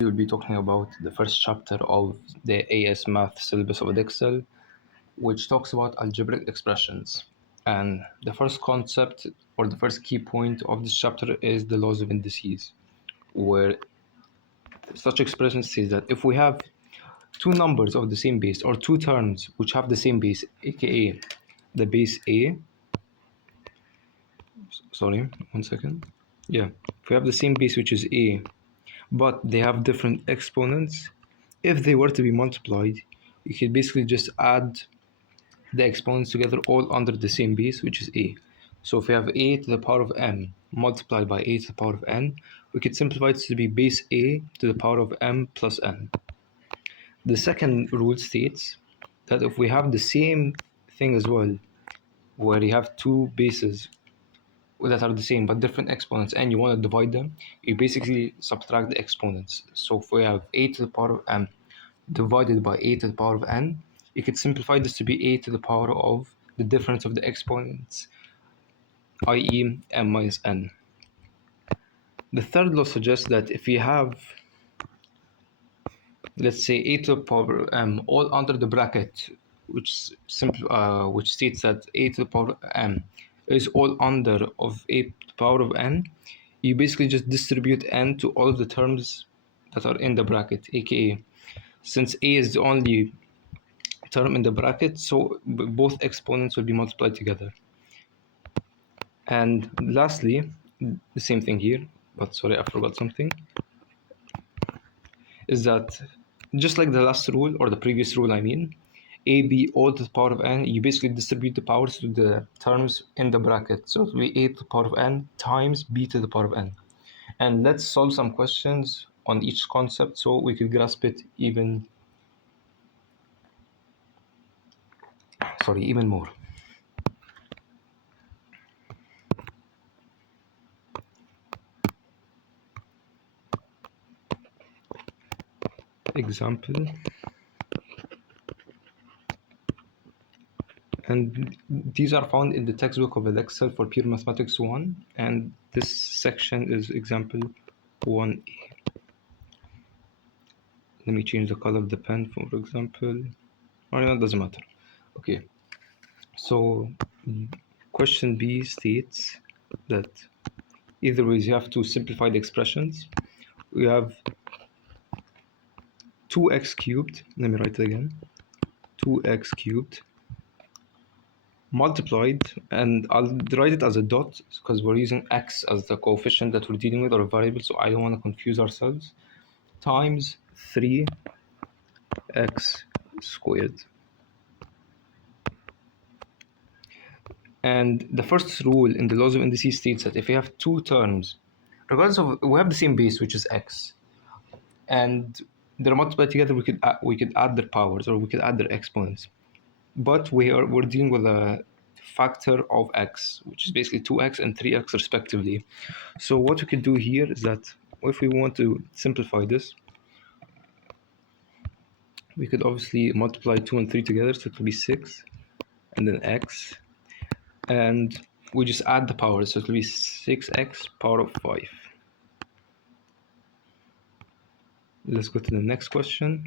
We will be talking about the first chapter of the AS Math syllabus of Edexcel, which talks about algebraic expressions. And the first concept or the first key point of this chapter is the laws of indices, where such expressions say that if we have two numbers of the same base or two terms which have the same base, aka the base A, sorry, one second. Yeah, if we have the same base which is A, but they have different exponents, if they were to be multiplied, you could basically just add the exponents together all under the same base, which is A. So if we have A to the power of m multiplied by A to the power of n, we could simplify it to be base A to the power of m plus n. The second rule states that if we have the same thing as well, where you have two bases that are the same but different exponents and you want to divide them, you basically subtract the exponents. So if we have A to the power of m divided by A to the power of n, you could simplify this to be A to the power of the difference of the exponents, i.e. m minus n. The third law suggests that if you have, let's say, A to the power of m all under the bracket, which states that A to the power of m is all under of A to the power of n, you basically just distribute n to all of the terms that are in the bracket, aka since A is the only term in the bracket, so both exponents will be multiplied together. And lastly, the same thing here, but sorry, I forgot something, is that just like the last rule, or the previous rule I mean, AB all to the power of n, you basically distribute the powers to the terms in the bracket. So it will be A to the power of n times B to the power of n. And let's solve some questions on each concept so we could grasp it even more. Example. And these are found in the textbook of Edexcel for Pure Mathematics 1, and this section is example 1A. Let me change the color of the pen, for example. Oh, no, it doesn't matter. Okay, so question B states that either ways you have to simplify the expressions. We have 2x cubed, let me write it again, 2x cubed multiplied, and I'll write it as a dot because we're using x as the coefficient that we're dealing with, or a variable, so I don't want to confuse ourselves, times 3x squared. And the first rule in the laws of indices states that if you have two terms, regardless of, we have the same base, which is x, and they're multiplied together, we could add their powers, or we could add their exponents. But we're dealing with a factor of x, which is basically 2x and 3x respectively. So what we could do here is that if we want to simplify this, we could obviously multiply 2 and 3 together, so it will be 6, and then x, and we just add the powers, so it will be 6x power of 5. Let's go to the next question.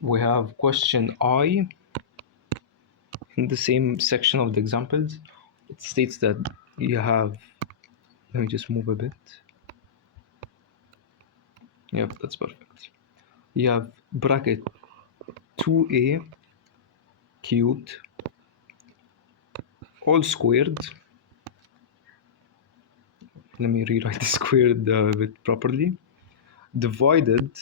We have question I in the same section of the examples. It states that you have, let me just move a bit. Yep, that's perfect. You have bracket 2a cubed all squared. Let me rewrite the squared bit properly. Divided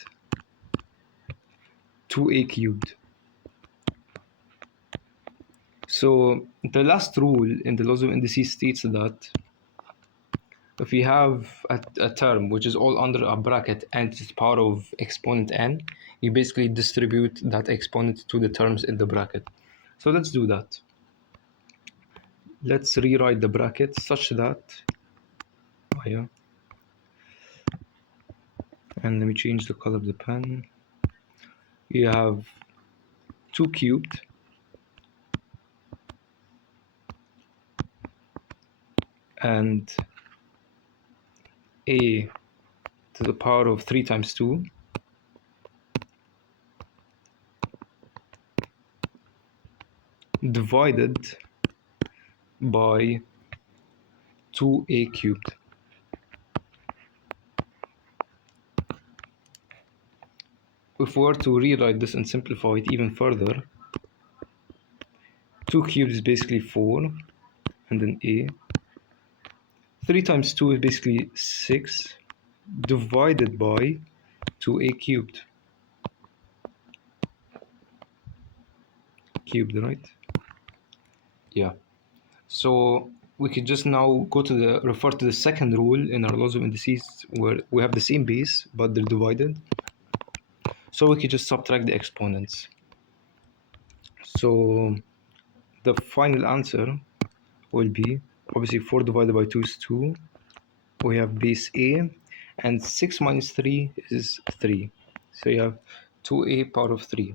2a cubed. So the last rule in the laws of indices states that if you have a term which is all under a bracket and it's power of exponent n, you basically distribute that exponent to the terms in the bracket. So let's do that. Let's rewrite the bracket such that, and let me change the color of the pen. You have 2 cubed and a to the power of 3 times 2 divided by 2a cubed. If we were to rewrite this and simplify it even further, 2 cubed is basically 4, and then a. 3 times 2 is basically 6, divided by 2a cubed. Cubed, right? Yeah. So we could just now refer to the second rule in our laws of indices, where we have the same base, but they're divided. So we could just subtract the exponents. So the final answer will be, obviously 4 divided by 2 is 2. We have base a, and 6 minus 3 is 3. So you have 2a power of 3.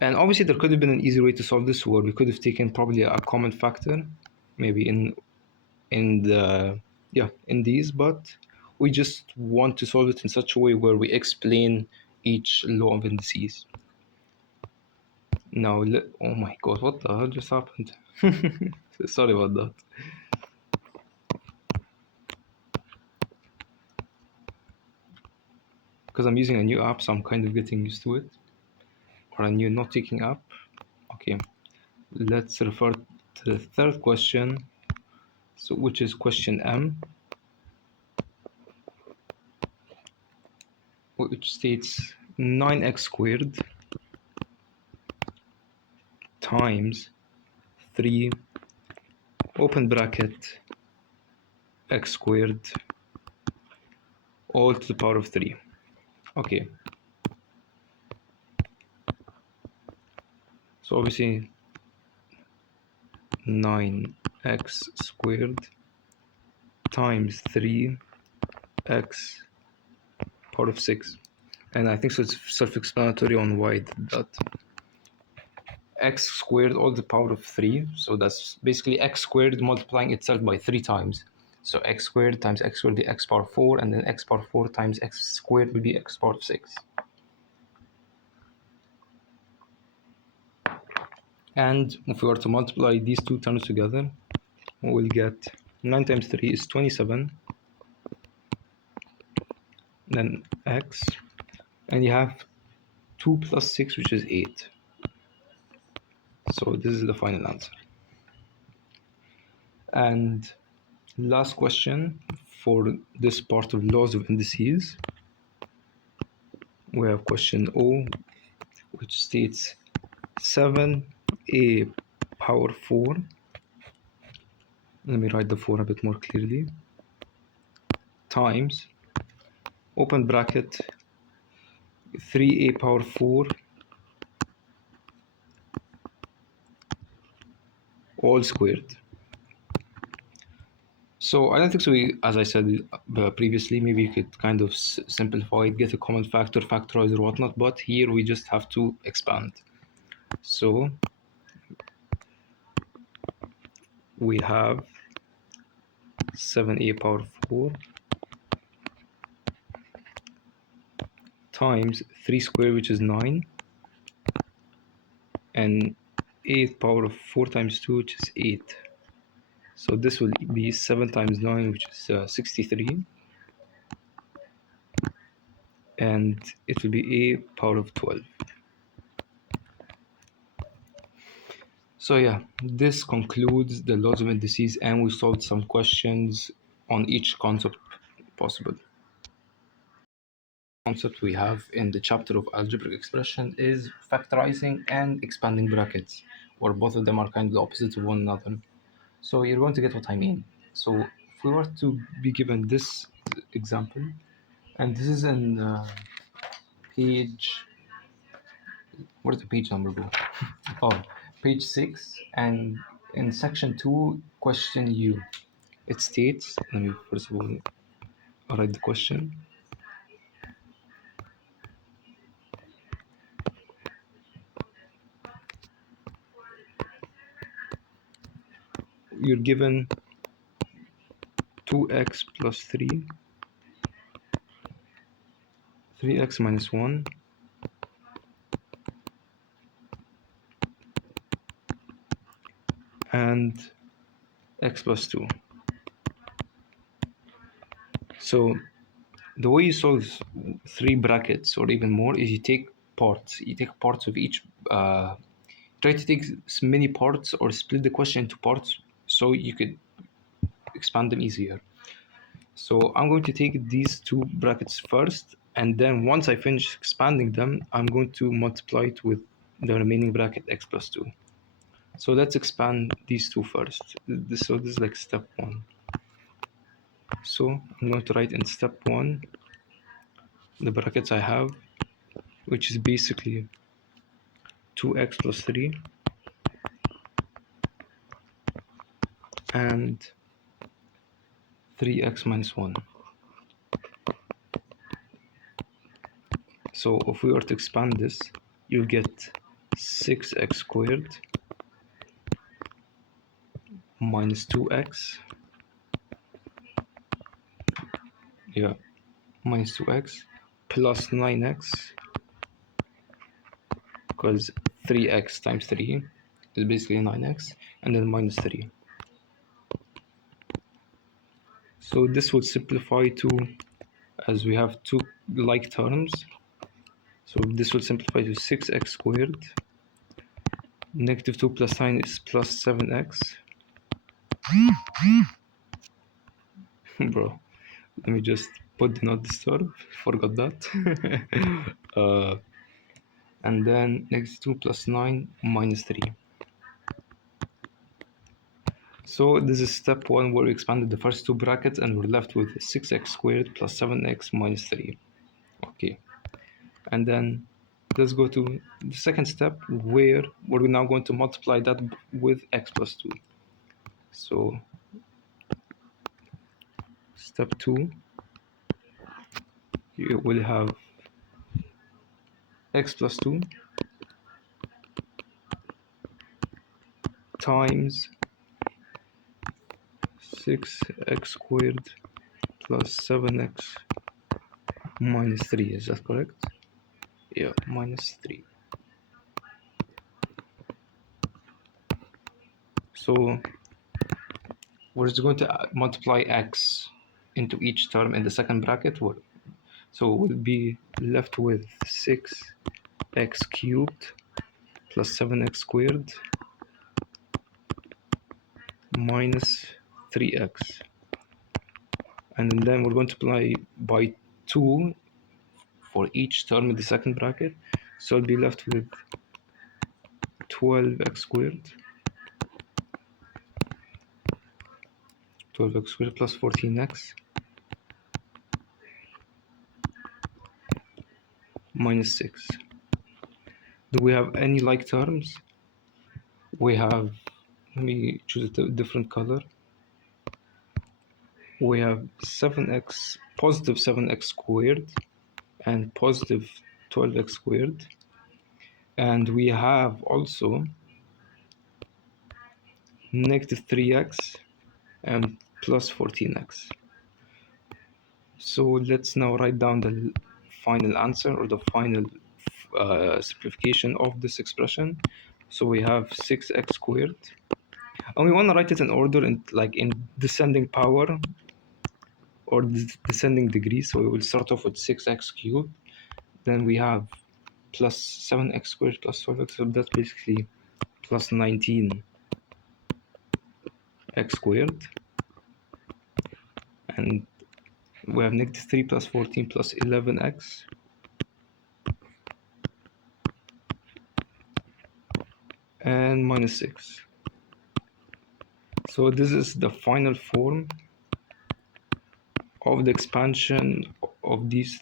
And obviously there could have been an easy way to solve this, where we could have taken probably a common factor, maybe in these, but we just want to solve it in such a way where we explain each law of indices. Now, oh my god, what the hell just happened? Sorry about that. Because I'm using a new app, so I'm kind of getting used to it. Or a new note-taking app. Okay, let's refer to the third question, so which is question M, which states 9x squared times 3 open bracket x squared all to the power of 3. Okay, so obviously 9x squared times 3x power of 6, and I think so it's self-explanatory on why I did that. X squared all to the power of 3, so that's basically x squared multiplying itself by 3 times. So x squared times x squared will be x power 4, and then x power 4 times x squared will be x power 6. And if we were to multiply these two terms together, we'll get 9 times 3 is 27, then x, and you have 2 plus 6, which is 8. So this is the final answer. And last question for this part of laws of indices, we have question O, which states 7a power 4. Let me write the 4 a bit more clearly. Times, open bracket, 3a power 4 all squared. So I don't think so. As I said previously, maybe you could kind of simplify it, get a common factor, factorize or whatnot, but here we just have to expand. So we have 7a power 4 times 3 squared, which is 9, and 8 power of 4 times 2, which is 8. So this will be 7 times 9, which is 63, and it will be a power of 12. So yeah, this concludes the laws of indices, and we solved some questions on each concept possible. Concept we have in the chapter of algebraic expression is factorizing and expanding brackets, where both of them are kind of the opposite of one another. So you're going to get what I mean. So if we were to be given this example, and this is in page, where did the page number go? Oh, page 6, and in section 2, question U. It states, let me first of all write the question. You're given 2x plus 3, 3x minus 1, and x plus 2. So the way you solve 3 brackets or even more is you take parts. You take parts of each. Try to take as many parts or split the question into parts so you could expand them easier. So I'm going to take these 2 brackets first, and then once I finish expanding them, I'm going to multiply it with the remaining bracket x plus 2. So let's expand these 2 first. So this is like step 1. So I'm going to write in step 1 the brackets I have, which is basically 2x plus 3 and 3x minus 1. So if we were to expand this, you'll get 6x squared minus 2x, minus 2x plus 9x, because 3x times 3 is basically 9x, and then minus 3. So this would simplify to, as we have 2 like terms, so this will simplify to 6x squared. Negative 2 plus 9 is plus 7x. Bro, let me just put the not disturb. Forgot that. And then negative 2 plus 9 minus 3. So this is step 1 where we expanded the first 2 brackets and we're left with 6x squared plus 7x minus 3. Okay. And then let's go to the second step where we're now going to multiply that with x plus 2. So step 2, you will have x plus 2 times 6x squared plus 7x minus 3. Is that correct? Yeah, minus 3. So we're just going to multiply x into each term in the second bracket. So we'll be left with 6x cubed plus 7x squared minus 3x. And then we're going to multiply by 2 for each term in the second bracket. So I'll be left with 12x squared. 12x squared plus 14x minus 6. Do we have any like terms? We have, let me choose a different color. We have 7x, positive 7x squared and positive 12x squared. And we have also negative 3x and plus 14x. So let's now write down the final answer or the final simplification of this expression. So we have 6x squared, and we want to write it in order in descending power or descending degree. So we will start off with 6x cubed, then we have plus 7x squared plus 12x, so that's basically plus 19x squared, and we have negative 3 plus 14 plus 11x, and minus 6. So this is the final form of the expansion of these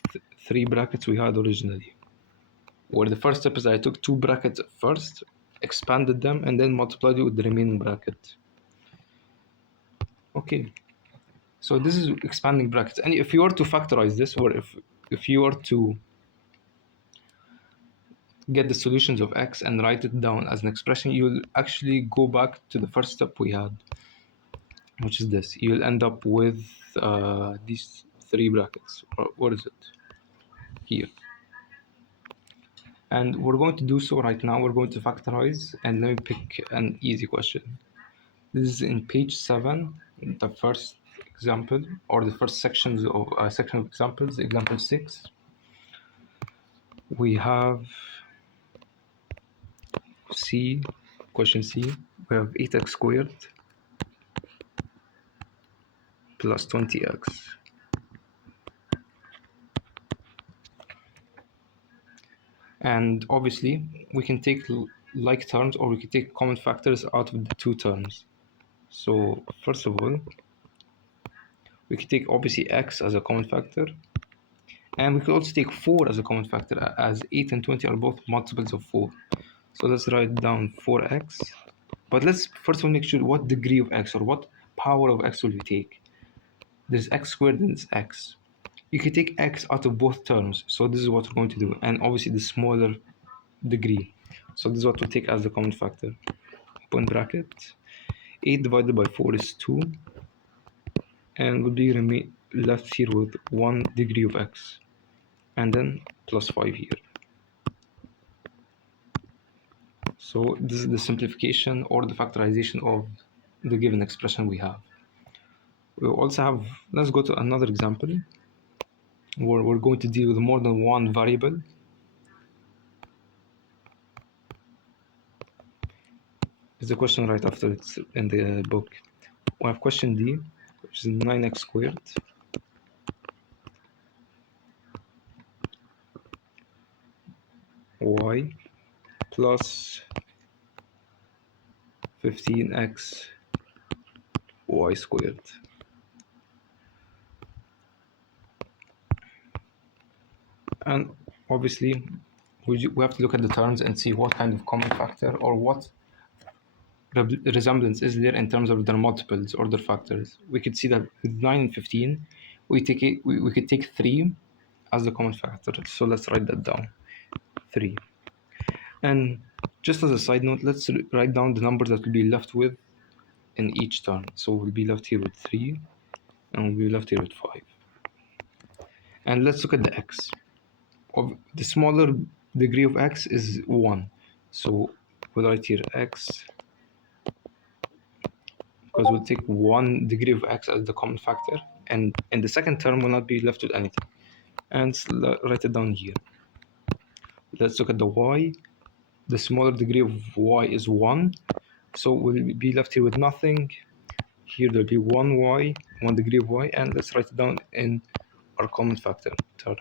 3 brackets we had originally, where the first step is I took 2 brackets first, expanded them, and then multiplied it with the remaining bracket. Okay, so this is expanding brackets. And if you were to factorize this, or if you were to get the solutions of x and write it down as an expression, you'll actually go back to the first step we had, which is this, you'll end up with these three brackets. What is it? Here. And we're going to do so right now. We're going to factorize, and let me pick an easy question. This is in page 7, the first example, or the first section of examples, example 6. We have C, question C. We have 8x squared plus 20x. And obviously, we can take like terms, or we can take common factors out of the two terms. So first of all, we can take obviously x as a common factor, and we could also take 4 as a common factor, as 8 and 20 are both multiples of 4. So let's write down 4x. But let's first of all make sure what degree of x, or what power of x will we take. There's x squared and it's x. You can take x out of both terms, so this is what we're going to do, and obviously the smaller degree. So this is what we'll take as the common factor. Open bracket. 8 divided by 4 is 2, and we'll be left here with 1 degree of x, and then plus 5 here. So this is the simplification or the factorization of the given expression we have. We also have, let's go to another example where we're going to deal with more than one variable. It's the question right after it's in the book. We have question D, which is 9x squared y plus 15x y squared. And obviously, we have to look at the terms and see what kind of common factor or what resemblance is there in terms of their multiples or their factors. We could see that with 9 and 15, we could take 3 as the common factor. So let's write that down, 3. And just as a side note, let's write down the numbers that we'll be left with in each term. So we'll be left here with 3, and we'll be left here with 5. And let's look at the x. Of the smaller degree of x is 1. So we'll write here x, because we'll take 1 degree of x as the common factor, and in the second term we'll not be left with anything. And write it down here. Let's look at the y. The smaller degree of y is 1, so we'll be left here with nothing. Here there'll be 1y, 1 degree of y, and let's write it down in our common factor term.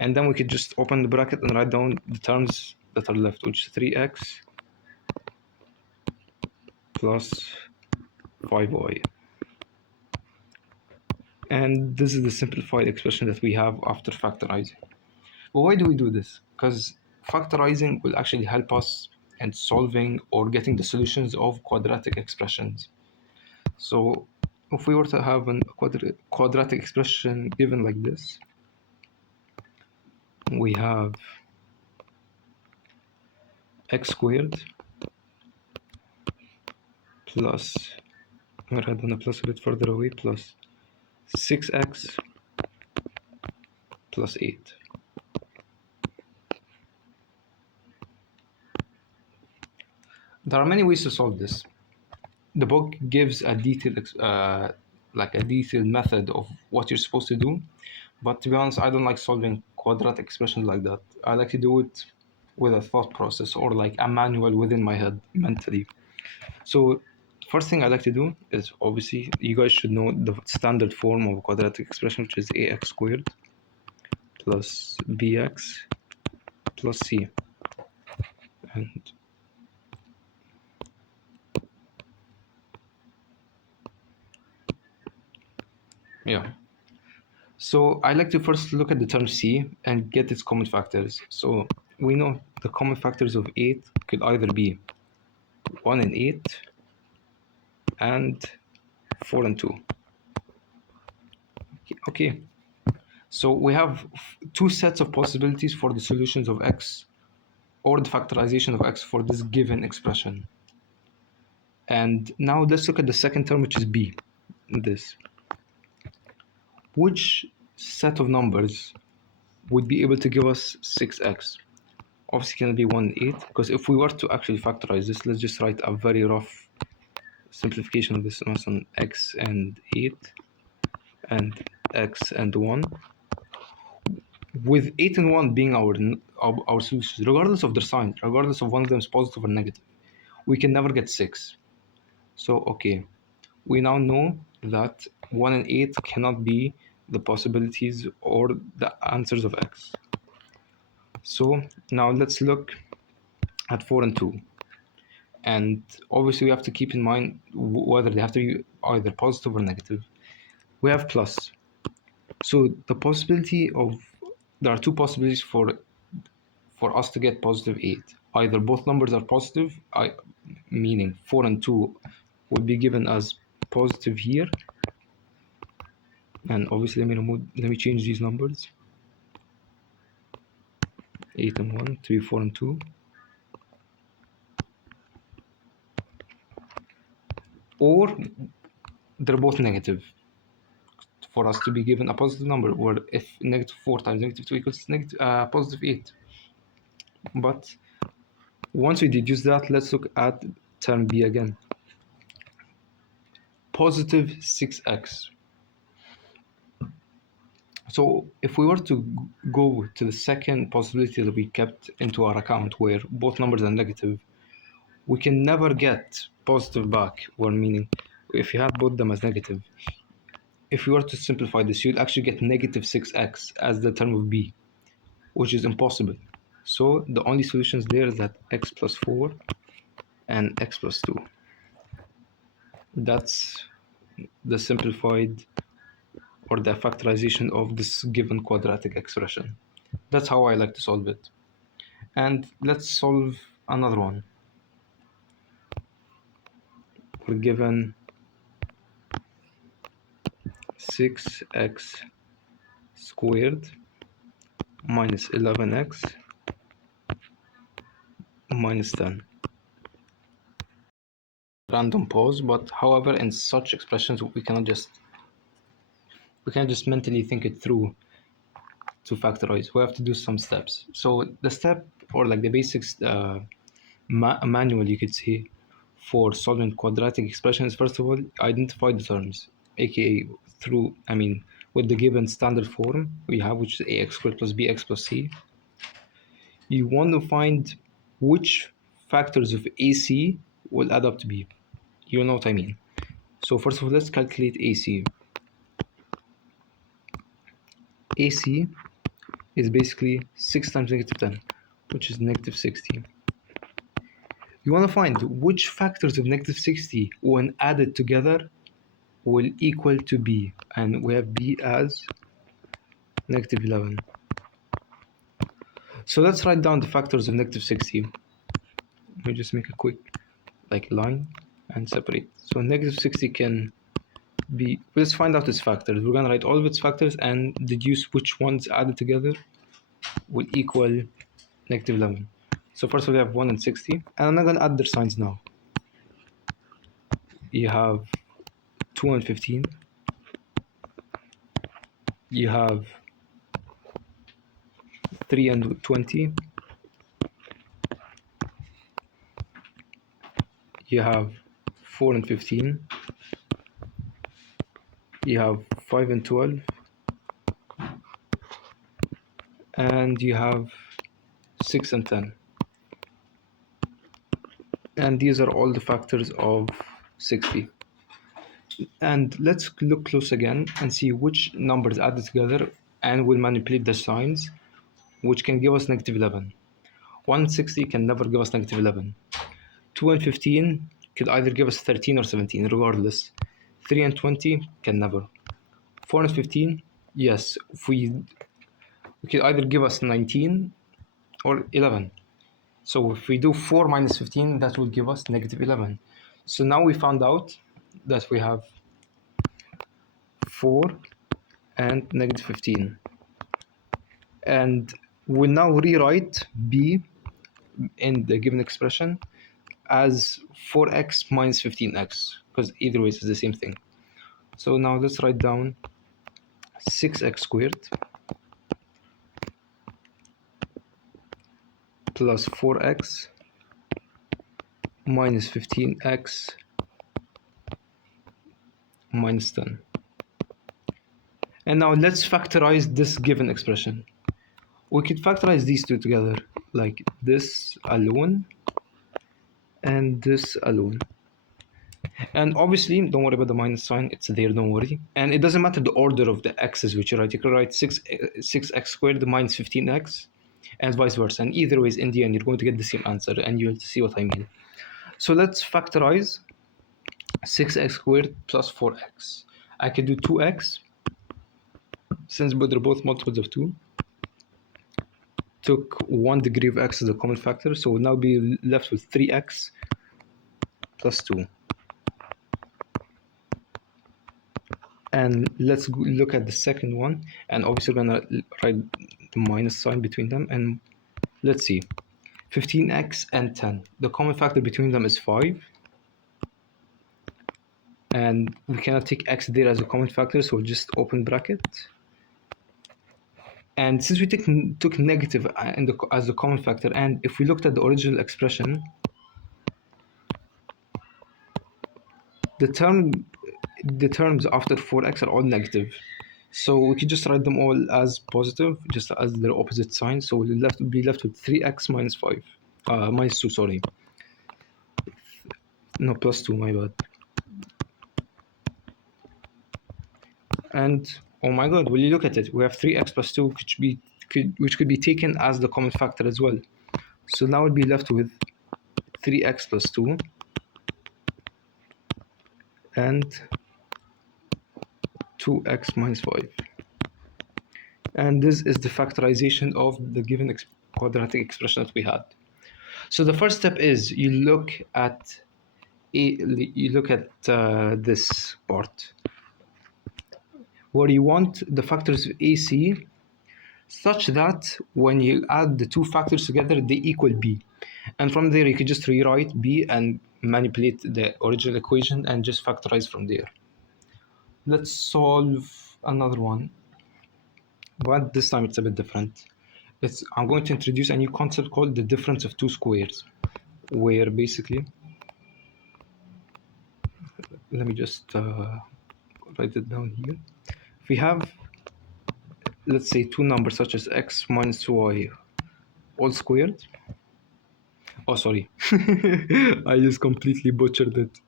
And then we could just open the bracket and write down the terms that are left, which is 3x plus 5y. And this is the simplified expression that we have after factorizing. But why do we do this? Because factorizing will actually help us in solving or getting the solutions of quadratic expressions. So if we were to have a quadratic expression given like this, we have x squared plus, I'm going to write down a plus a bit further away, plus 6x plus 8. There are many ways to solve this. The book gives a detailed method of what you're supposed to do, but to be honest, I don't like solving quadratic expressions like that. I like to do it with a thought process, or like a manual within my head mentally. So first thing I like to do is, obviously you guys should know the standard form of a quadratic expression, which is ax squared plus bx plus c. And yeah, so I like to first look at the term c and get its common factors. So we know the common factors of 8 could either be 1 and 8 and 4 and 2. Okay, so we have 2 sets of possibilities for the solutions of x, or the factorization of x for this given expression. And now let's look at the second term, which is b. This. Which set of numbers would be able to give us 6x? Obviously can be 1 and 8, because if we were to actually factorize this, let's just write a very rough simplification of this on x and 8 and x and 1, with 8 and 1 being our solutions, regardless of their sign, regardless of one of them is positive or negative, we can never get 6. So okay, we now know that 1 and 8 cannot be the possibilities or the answers of x. So now let's look at 4 and 2. And obviously we have to keep in mind whether they have to be either positive or negative. We have plus. So the possibility of, there are two possibilities for us to get positive 8. Either both numbers are positive, meaning 4 and 2 would be given as positive here. And obviously let me change these numbers. 8 and 1, 3, 4 and 2. Or they're both negative, for us to be given a positive number, where if negative 4 times negative 2 equals positive 8. But once we deduce that, let's look at term B again. Positive 6x. So if we were to go to the second possibility that we kept into our account, where both numbers are negative, we can never get positive back, or meaning if you had both them as negative, if you were to simplify this, you'd actually get negative 6x as the term of B, which is impossible. So the only solutions there is that x plus 4 and x plus 2. That's the simplified or the factorization of this given quadratic expression. That's how I like to solve it. And let's solve another one. We're given 6x squared minus 11x minus 10. Random pause, but however, in such expressions we cannot just mentally think it through to factorize. We have to do some steps. So the step, or like the basics manual, you could say, for solving quadratic expressions, first of all, identify the terms, aka with the given standard form we have, which is ax squared plus bx plus c. You want to find which factors of ac will add up to b. You know what I mean. So first of all, let's calculate ac. AC is basically 6 times negative 10, which is negative 60. You want to find which factors of negative 60, when added together, will equal to b, and we have b as negative 11. So let's write down the factors of negative 60. Let me just make a quick line and separate. So negative 60 can be, let's find out its factors. We're going to write all of its factors and deduce which ones added together will equal negative 11. So first we have 1 and 60, and I'm not going to add their signs now. You have 2 and 15. You have 3 and 20. You have 4 and 15. You have 5 and 12. And you have 6 and 10. And these are all the factors of 60. And let's look close again and see which numbers added together, and we'll manipulate the signs, which can give us negative 11. 1 and 60 can never give us negative 11. 2 and 15 could either give us 13 or 17, regardless. 3 and 20 can never. 4 and 15, yes, we could either give us 19 or 11. So if we do 4 minus 15, that will give us negative 11. So now we found out that we have 4 and negative 15. And we'll now rewrite b in the given expression as 4x minus 15x, because either way it's the same thing. So now let's write down 6x squared plus 4x minus 15x minus 10. And now let's factorize this given expression. We could factorize these two together, like this alone and this alone. And obviously, don't worry about the minus sign, it's there, don't worry. And it doesn't matter the order of the x's which you write. You can write 6x squared minus 15x and vice versa. And either way, in the end, you're going to get the same answer, and you'll see what I mean. So let's factorize 6x squared plus 4x. I could do 2x, since they're both multiples of 2. Took 1 degree of x as a common factor, so we'll now be left with 3x plus 2. And let's look at the second one, and obviously we're gonna write the minus sign between them, and let's see. 15x and 10. The common factor between them is 5. And we cannot take x there as a common factor, so we'll just open bracket. And since we took negative as the common factor, and if we looked at the original expression, the terms after 4x are all negative. So we could just write them all as positive, just as their opposite sign. So we'll be left with 3x minus 5. Minus 2, sorry. No, plus 2, my bad. And oh my god, will you look at it? We have 3x plus 2, which could be taken as the common factor as well. So now we'll be left with 3x plus 2 and 2x minus 5. And this is the factorization of the given quadratic expression that we had. So the first step is you look at this part, where you want the factors of AC such that when you add the two factors together, they equal B. And from there, you can just rewrite B and manipulate the original equation and just factorize from there. Let's solve another one, but this time it's a bit different. I'm going to introduce a new concept called the difference of two squares, where basically, let me just write it down here. If we have, let's say, two numbers such as x minus y all squared. Oh, sorry. I just completely butchered it.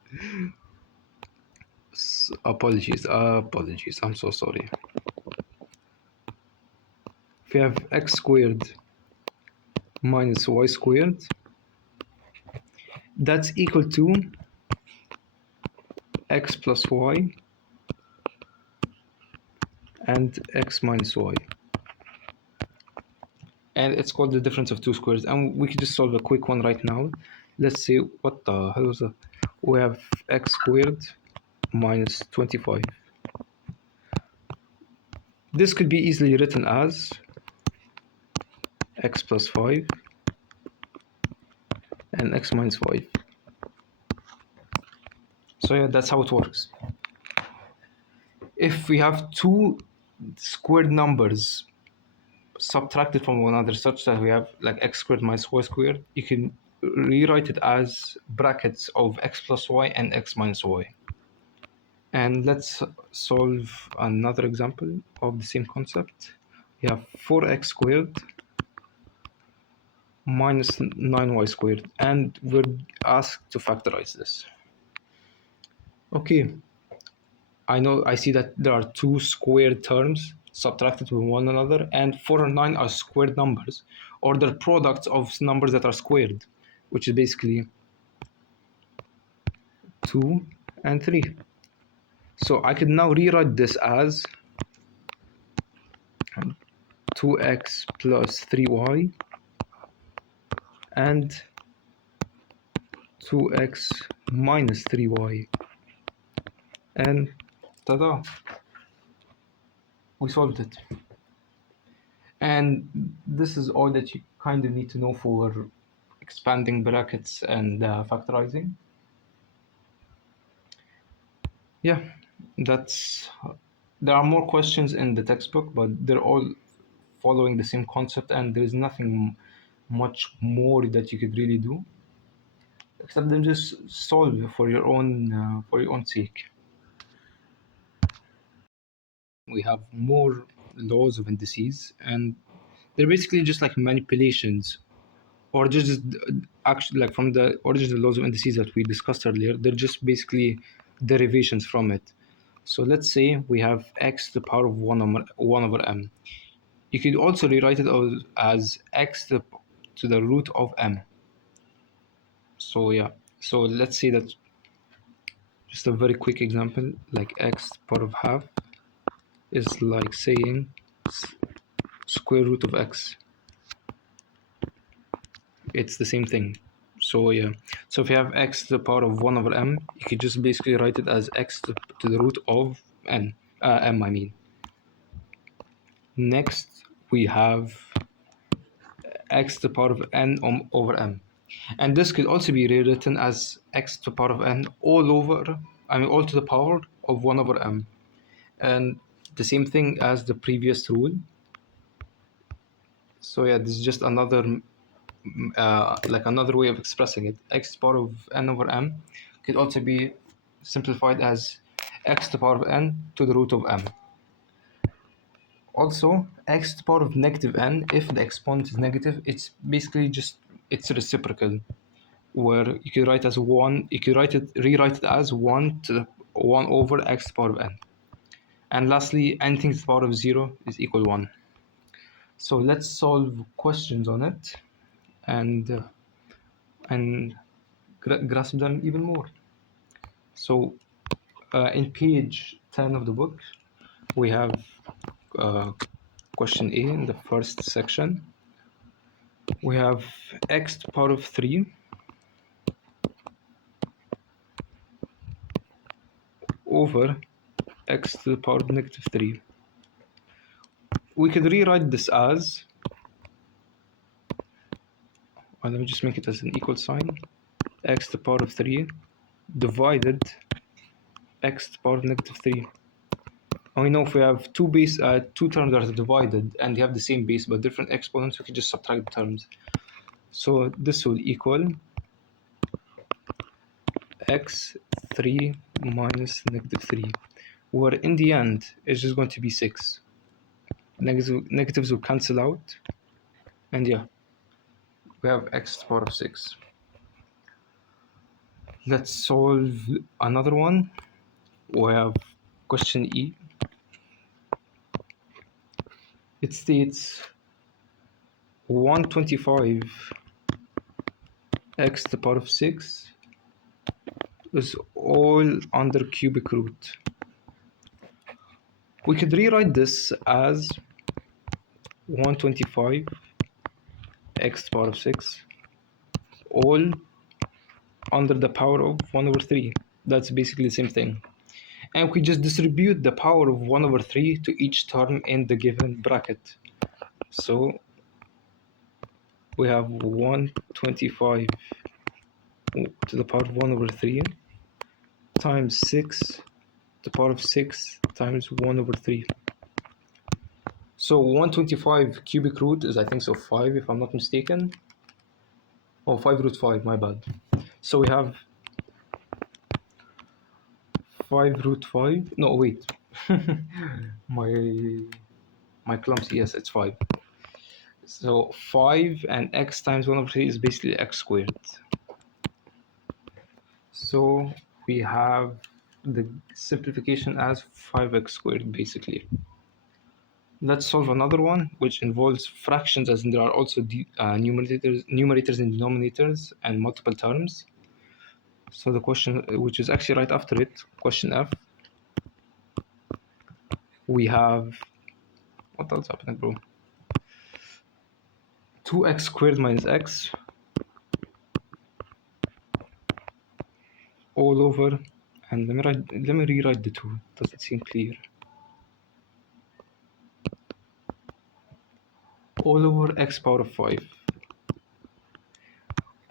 Apologies. I'm so sorry. If we have x squared minus y squared, that's equal to x plus y and x minus y. And it's called the difference of two squares. And we can just solve a quick one right now. Let's say, what the hell was that? We have x squared minus 25. This could be easily written as x plus 5 and x minus 5. So yeah, that's how it works. If we have two squared numbers subtracted from one another such that we have like x squared minus y squared, you can rewrite it as brackets of x plus y and x minus y. And let's solve another example of the same concept. We have 4x squared minus 9y squared, and we're asked to factorize this. Okay, I see that there are two squared terms subtracted from one another, and 4 and 9 are squared numbers, or they're products of numbers that are squared, which is basically 2 and 3. So I could now rewrite this as 2x plus 3y and 2x minus 3y. And ta-da! We solved it. And this is all that you kind of need to know for expanding brackets and factorizing. Yeah, that's there are more questions in the textbook, but they're all following the same concept, and there is nothing much more that you could really do except then just solve for your own sake. We have more laws of indices, and they're basically just like manipulations, or just actually like from the original laws of indices that we discussed earlier. They're just basically derivations from it. So let's say we have x to the power of 1 over m. You could also rewrite it as x to the root of m. So yeah, so let's say that just a very quick example, like x to the power of half is like saying square root of x. It's the same thing. So yeah, so if you have x to the power of 1 over m, you could just basically write it as x to the root of m, I mean. Next, we have x to the power of n over m. And this could also be rewritten as x to the power of n all to the power of 1 over m. And the same thing as the previous rule. So yeah, this is just another like another way of expressing it. X to the power of n over m could also be simplified as x to the power of n to the root of m. Also, x to the power of negative n, if the exponent is negative, it's basically just it's reciprocal, where you could write as 1, you could rewrite it as 1 to the 1 over x to the power of n. And lastly, anything to the power of 0 is equal 1. So let's solve questions on it and grasp them even more. So in page 10 of the book, we have question A in the first section. We have x to the power of 3 over x to the power of negative 3. We could rewrite this as, well, let me just make it as an equal sign, x to the power of 3 divided x to the power of negative 3. And we know if we have two terms that are divided and they have the same base but different exponents, we can just subtract the terms. So this will equal x3 minus negative 3, where in the end it's just going to be 6. Negatives will cancel out, and yeah, we have x to the power of 6. Let's solve another one. We have question E. It states 125 x to the power of 6 is all under cubic root. We could rewrite this as 125 x to the power of 6 all under the power of 1 over 3. That's basically the same thing. And we just distribute the power of 1 over 3 to each term in the given bracket. So we have 125 to the power of 1 over 3 times 6 to the power of 6 times 1 over 3. So 125 cubic root is, I think so, 5 if I'm not mistaken. Oh, 5 root 5, my bad. So we have 5 root 5. No, wait. my clumsy, yes, it's 5. So 5 and x times 1 over 3 is basically x squared. So we have the simplification as 5x squared basically. Let's solve another one which involves fractions, as in there are also numerators and denominators and multiple terms. So the question, which is actually right after it, question F, we have, what else happening, bro? 2x squared minus x all over, and let me rewrite the 2. Does it seem clear? All over x power of 5.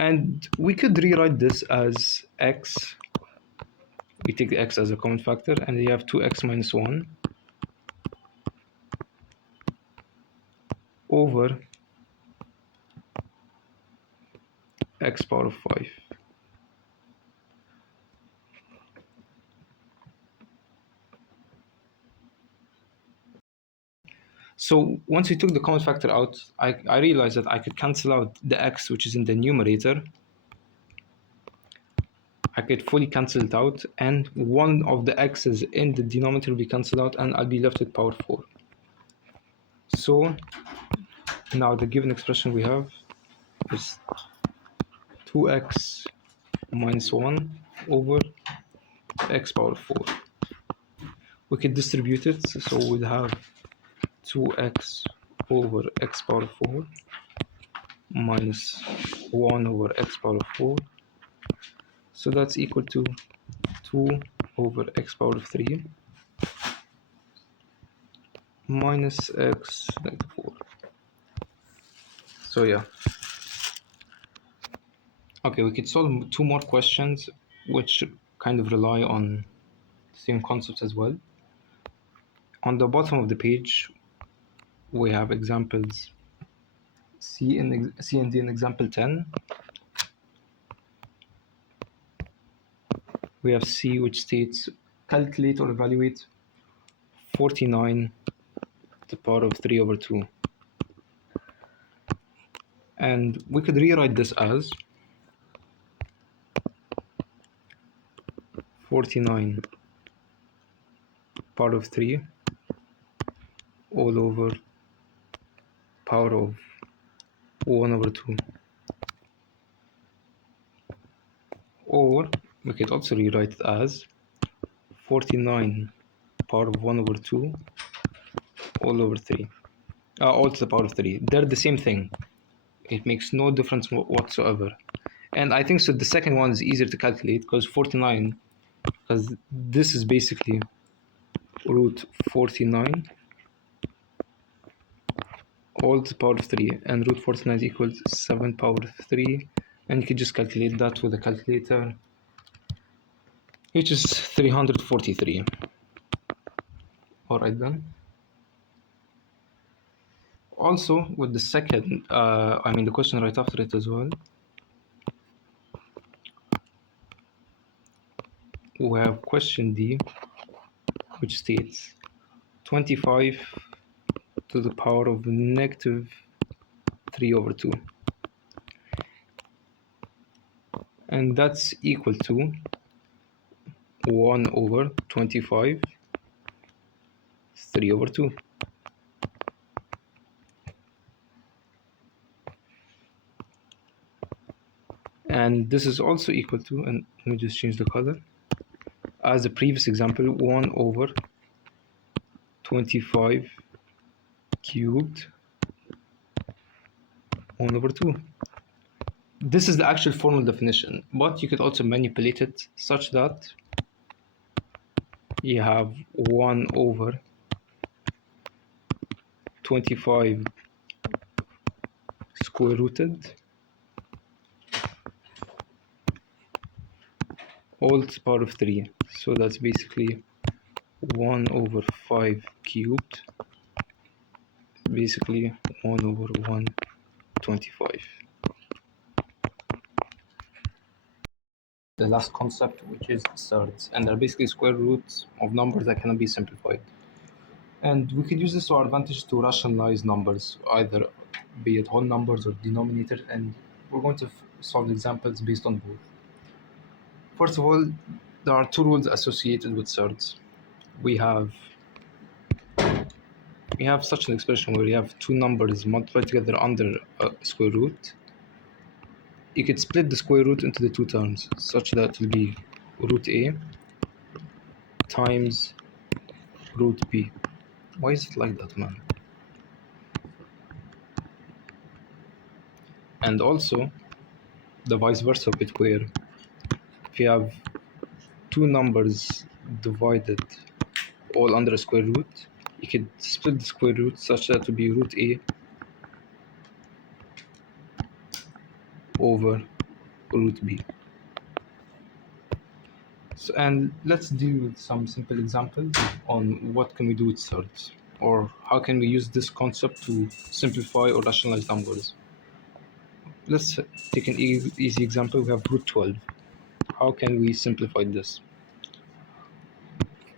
And we could rewrite this as x. We take the x as a common factor, and you have 2x minus 1 over x power of 5. So once we took the common factor out, I realized that I could cancel out the x which is in the numerator. I could fully cancel it out, and one of the x's in the denominator will be cancelled out, and I'll be left with power 4. So now the given expression we have is 2x minus 1 over x power 4. We could distribute it, so we'd have 2x over x power 4 minus 1 over x power 4. So that's equal to 2 over x power 3 minus x negative 4. So yeah. Okay, we could solve two more questions which kind of rely on the same concepts as well. On the bottom of the page, we have examples C and D in example 10. We have C, which states calculate or evaluate 49 to the power of 3 over 2. And we could rewrite this as 49 power of 3 all over power of 1 over 2. Or we could also rewrite it as 49 power of 1 over 2 all over 3. All to the power of 3. They're the same thing. It makes no difference whatsoever. And I think so the second one is easier to calculate, because 49, because this is basically root 49 all to the power of 3, and root 49 equals 7 power of 3, and you can just calculate that with a calculator, which is 343. Alright then. Also, with the second, the question right after it as well, we have question D, which states 25 to the power of negative 3 over 2. And that's equal to 1 over 25, 3 over 2. And this is also equal to, and let me just change the color, as the previous example, 1 over 25 cubed 1 over 2. This is the actual formal definition, but you could also manipulate it such that you have 1 over 25 square rooted all to the power of 3. So that's basically 1 over 5 cubed, basically 1 over 125. The last concept, which is surds, and they're basically square roots of numbers that cannot be simplified. And we could use this to our advantage to rationalize numbers, either be it whole numbers or denominator, and we're going to solve examples based on both. First of all, there are two rules associated with surds. We have such an expression where you have two numbers multiplied together under a square root. You could split the square root into the two terms, such that it will be root A times root B. Why is it like that, man? And also the vice versa bit, where if you have two numbers divided all under a square root, you could split the square root such that it will be root A over root b. So, and let's deal with some simple examples on what can we do with surds, or how can we use this concept to simplify or rationalize numbers. Let's take an easy example. We have root 12. How can we simplify this?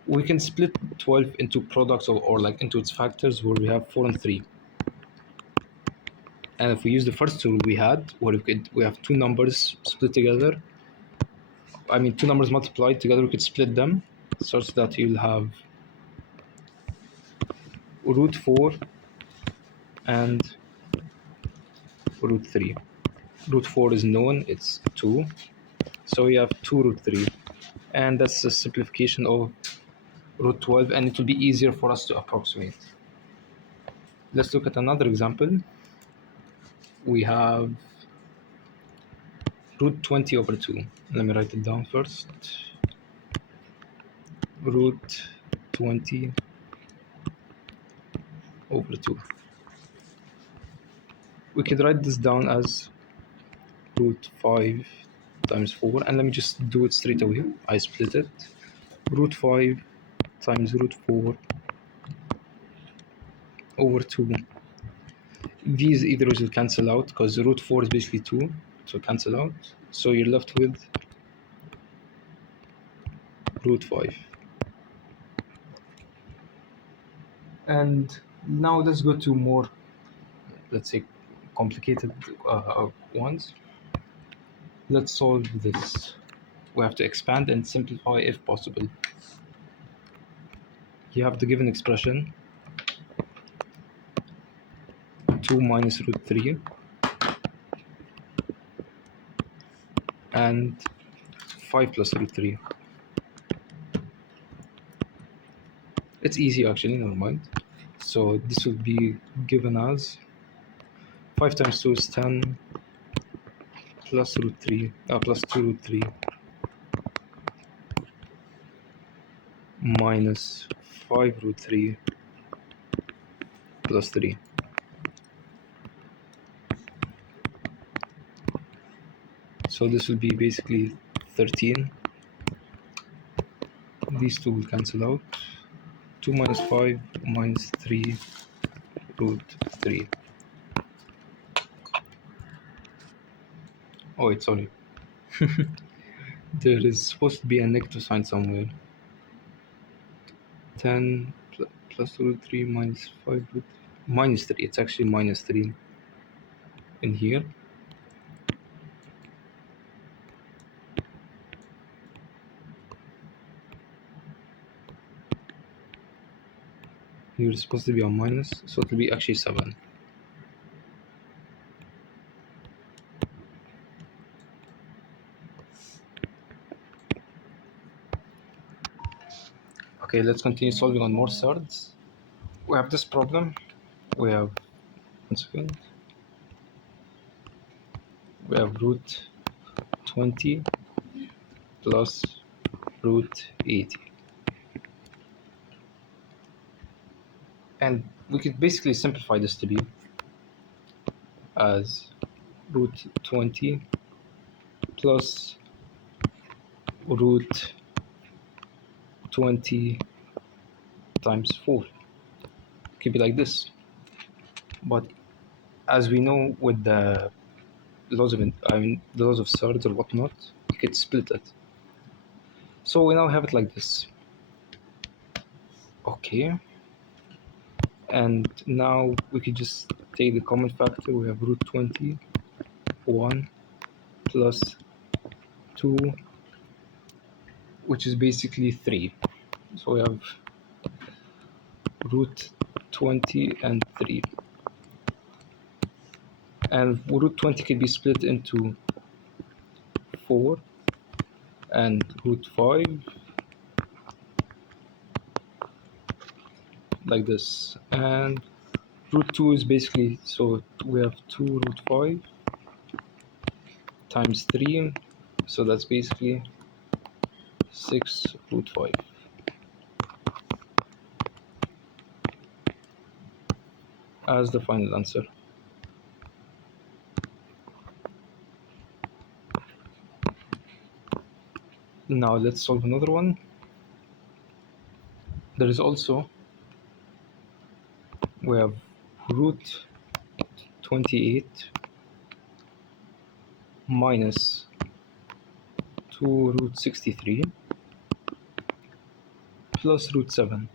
We can split 12 into products, or like into its factors, where we have 4 and 3. And if we use the first rule we had, where we have two numbers split together, I mean two numbers multiplied together, we could split them such that you'll have root 4 and root 3. Root 4 is known, it's 2. So we have 2 root 3. And that's a simplification of root 12, and it will be easier for us to approximate. Let's look at another example. We have root 20 over 2. Let me write it down first. Root 20 over 2. We could write this down as root 5 times 4, and let me just do it straight away. I split it. Root 5 times root 4 over 2. These either will cancel out because root 4 is basically 2, so cancel out. So you're left with root 5. And now let's go to more, let's say, complicated ones. Let's solve this. We have to expand and simplify if possible. You have the given expression 2 minus root 3 and 5 plus root 3. It's easy actually, never mind. So this would be given as 5 times 2 is 10 plus root 3, plus 2 root 3 minus 5 root 3 plus 3. So this will be basically 13. These two will cancel out. 2 minus 5 minus 3 root 3. Oh wait, sorry. There is supposed to be a negative sign somewhere. 10 plus root 3 minus 5 root minus 3. It's actually minus 3 in here. Here is supposed to be a minus, so it will be actually 7. Okay, let's continue solving on more surds. We have this problem. We have, one second. We have root 20 plus root 80. And we could basically simplify this to be as root 20 plus root 20 times 4. It could be like this. But as we know with the laws of, the laws of surds or whatnot, you could split it. So we now have it like this. Okay. And now we could just take the common factor. We have root 20, 1 plus 2, which is basically 3. So we have root 20 and 3. And root 20 can be split into 4 and root 5, like this. And root 2 is basically, so we have 2 root 5 times 3, so that's basically 6 root 5. As the final answer. Now let's solve another one. There is also, we have root 28 minus 2 root 63 plus root 7.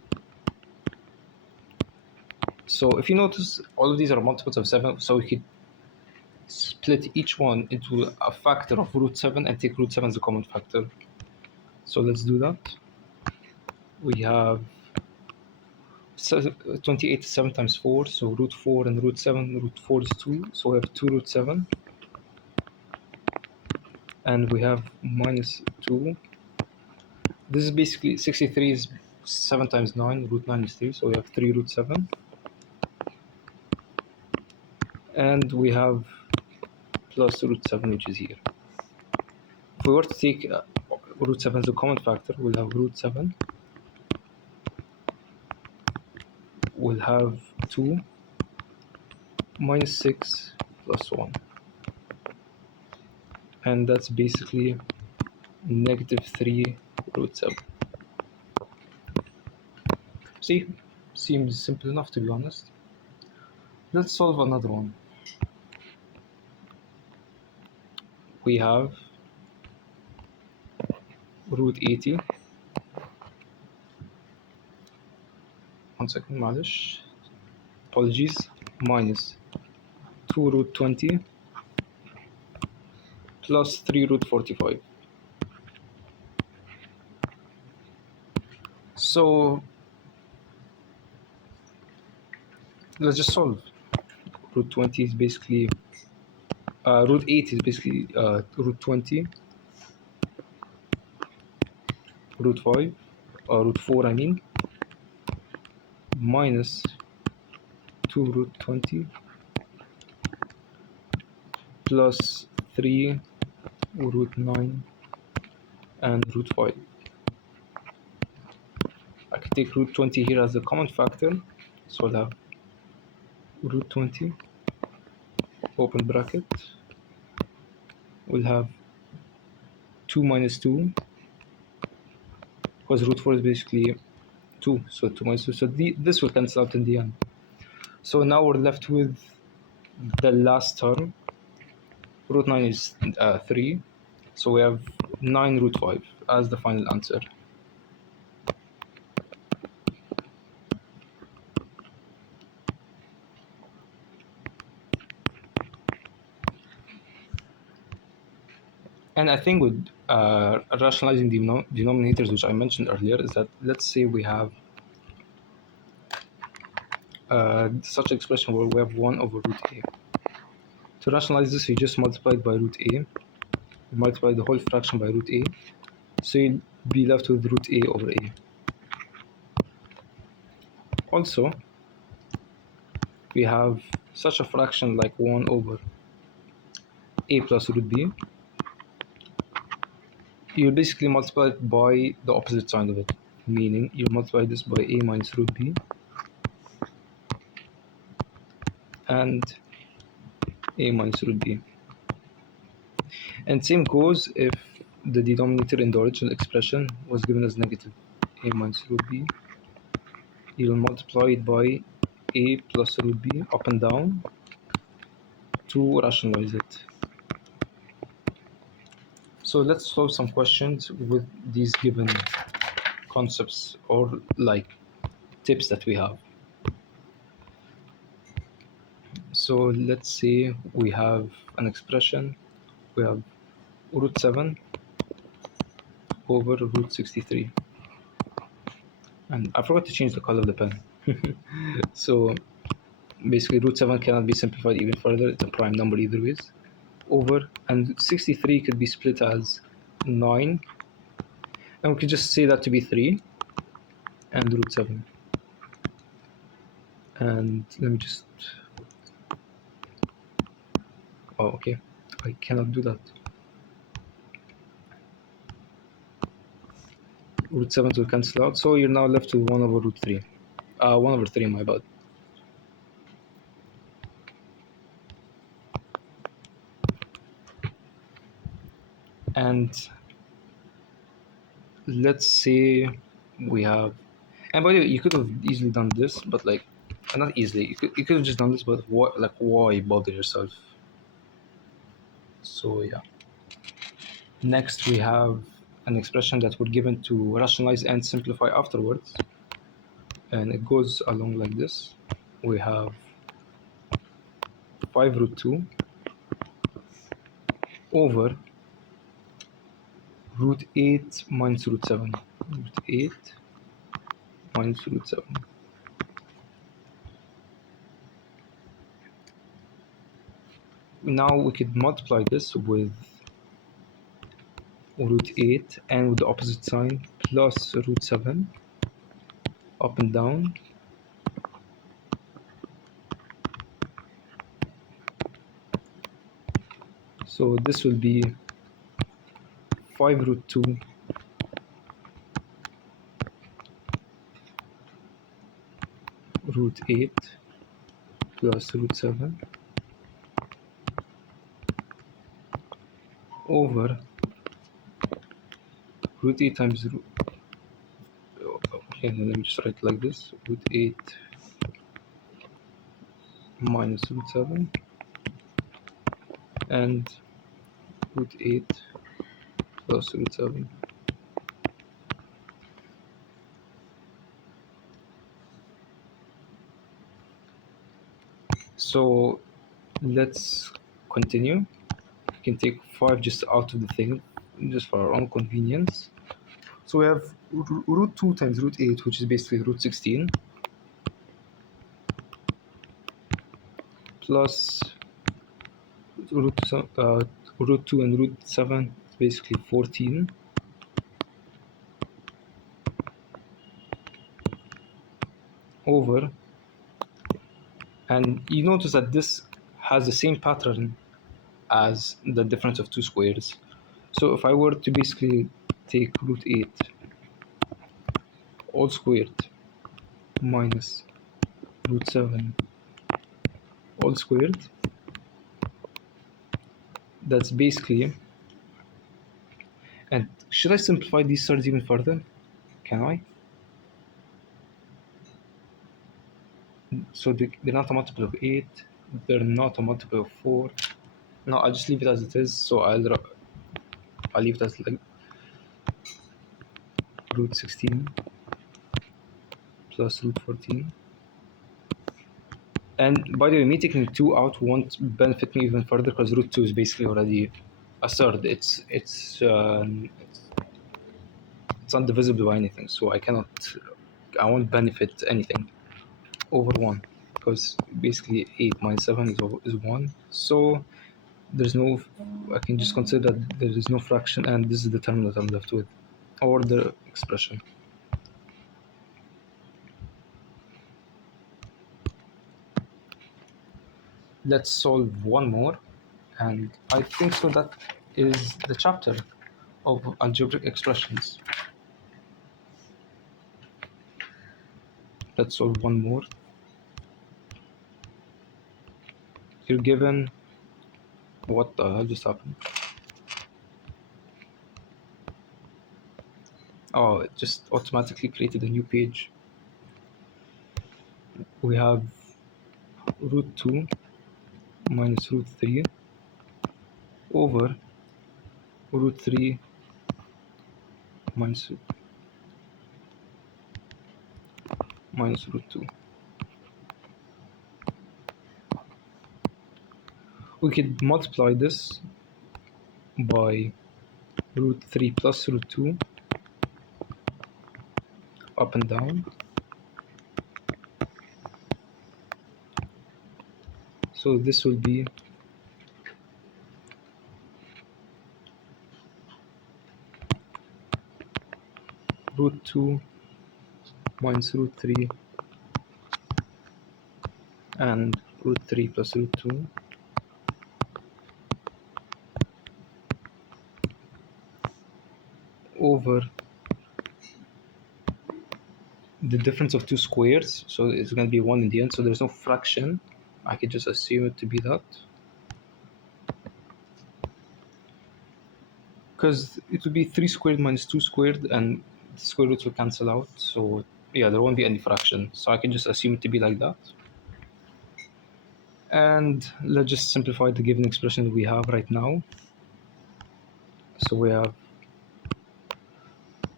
So if you notice, all of these are multiples of 7, so we could split each one into a factor of root 7 and take root 7 as a common factor. So let's do that. We have 28 is 7 times 4, so root 4 and root 7, root 4 is 2, so we have 2 root 7. And we have minus 2. This is basically 63 is 7 times 9, root 9 is 3, so we have 3 root 7. And we have plus root 7, which is here. If we were to take root 7 as a common factor, we'll have root 7. We'll have 2 minus 6 plus 1. And that's basically negative 3 root 7. See, seems simple enough, to be honest. Let's solve another one. We have root 80. One second, معلش. Apologies. Minus 2 root 20 plus 3 root 45. So let's just solve. Root 20 is basically root 8 is basically root 20 root 5 root 4 I mean, minus 2 root 20 plus 3 root 9 and root 5. I can take root 20 here as a common factor, so I'll have root 20 open bracket. We'll have 2 minus 2, because root 4 is basically 2, so 2 minus 2, so this will cancel out in the end. So now we're left with the last term. Root 9 is 3, so we have 9 root 5 as the final answer. And I think with rationalizing the denominators, which I mentioned earlier, is that let's say we have such an expression where we have 1 over root a. To rationalize this, we just multiply it by root a. We multiply the whole fraction by root a. So you'll be left with root a over a. Also, we have such a fraction like 1 over a plus root b. You basically multiply it by the opposite sign of it, meaning you multiply this by a minus root b and a minus root b. And same goes if the denominator in the original expression was given as negative a minus root b. You will multiply it by a plus root b up and down to rationalize it. So let's solve some questions with these given concepts or like tips that we have. So let's say we have an expression, we have root 7 over root 63. And I forgot to change the color of the pen. So basically root 7 cannot be simplified even further, it's a prime number either ways. Over, and 63 could be split as 9, and we could just say that to be 3 and root 7. And let me just, oh okay, I cannot do that. Root 7 will cancel out, so you're now left with 1 over root 3. 1 over 3, my bad. And let's say we have, and by the way, you could have easily done this, but like, not easily, you could have just done this, but what, like, why bother yourself? So yeah. Next, we have an expression that we're given to rationalize and simplify afterwards, and it goes along like this. We have 5 root 2 over root 8 minus root 7. Root 8 minus root 7. Now we could multiply this with root 8 and with the opposite sign plus root 7 up and down. So this will be 5 root 2 root 8 plus root 7 over root 8 times root, okay, let me just write it like this, root 8 minus root 7 and root 8 plus root 7. So let's continue. We can take 5 just out of the thing, just for our own convenience. So we have root 2 times root 8, which is basically root 16, plus root, root 2 and root 7, it's basically 14, over, and you notice that this has the same pattern as the difference of two squares. So if I were to basically take root 8 all squared minus root 7 all squared, that's basically, and should I simplify these terms even further? Can I? So they're not a multiple of 8, they're not a multiple of 4. No, I'll just leave it as it is. So I'll leave it as like root 16 plus root 14. And by the way, me taking 2 out won't benefit me even further because root 2 is basically already a third. It's undivisible by anything, so I won't benefit anything over 1 because basically 8 minus 7 is 1. So there's no, I can just consider that there is no fraction, and this is the term that I'm left with, or the expression. Let's solve one more, and I think so that is the chapter of algebraic expressions. Let's solve one more. You're given, what the hell just happened? Oh, it just automatically created a new page. We have root 2 minus root 3 over root 3 minus root 2. We could multiply this by root 3 plus root 2 up and down. So this will be root 2 minus root 3 and root 3 plus root 2 over the difference of two squares. So it's going to be 1 in the end, so there's no fraction. I could just assume it to be that. because it would be 3 squared minus 2 squared, and the square roots will cancel out. So yeah, there won't be any fraction. So I can just assume it to be like that. And let's just simplify the given expression that we have right now. So we have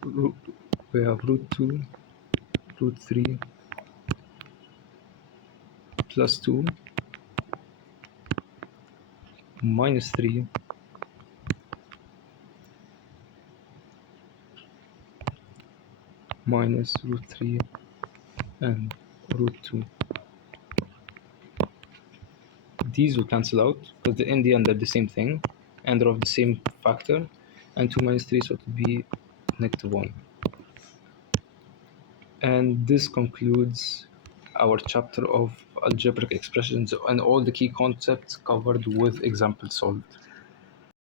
root 2 root 3 plus 2 minus 3 minus root 3 and root 2. These will cancel out because in the end they're the same thing and they're of the same factor, and 2 minus 3, so it will be -1. And this concludes our chapter of algebraic expressions and all the key concepts covered with examples solved.